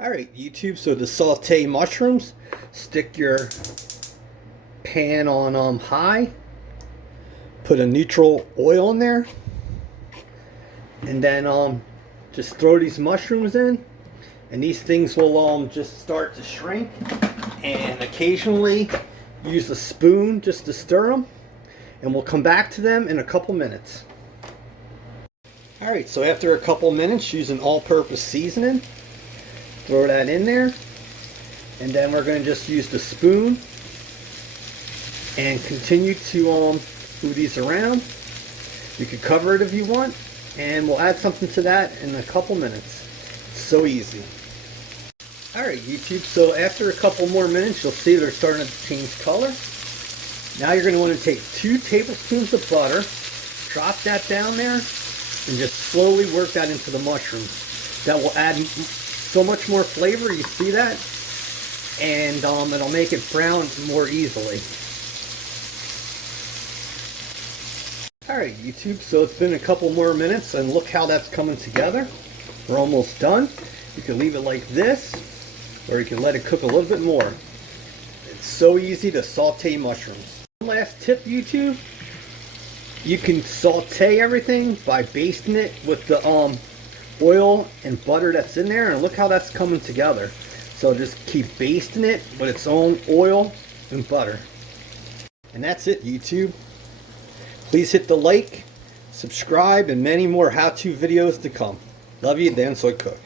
Alright, YouTube, so to saute mushrooms, stick your pan on high, put a neutral oil in there, and then just throw these mushrooms in, and these things will just start to shrink, and occasionally use a spoon just to stir them, and we'll come back to them in a couple minutes. Alright, so after a couple minutes, use an all-purpose seasoning. Throw that in there, and then we're going to just use the spoon and continue to move these around. You can cover it if you want, and we'll add something to that in a couple minutes. It's so easy. Alright YouTube, so after a couple more minutes you'll see they're starting to change color. Now you're going to want to take 2 tablespoons of butter, drop that down there, and just slowly work that into the mushrooms. That will add so much more flavor, you see that? And it'll make it brown more easily. Alright YouTube, so it's been a couple more minutes and look how that's coming together. We're almost done. You can leave it like this, or you can let it cook a little bit more. It's so easy to saute mushrooms. One last tip YouTube, you can saute everything by basting it with the oil and butter that's in there, and look how that's coming together. So just keep basting it with its own oil and butter. And that's it YouTube. Please hit the like, subscribe, and many more how-to videos to come. Love you, Dan Soy Cook.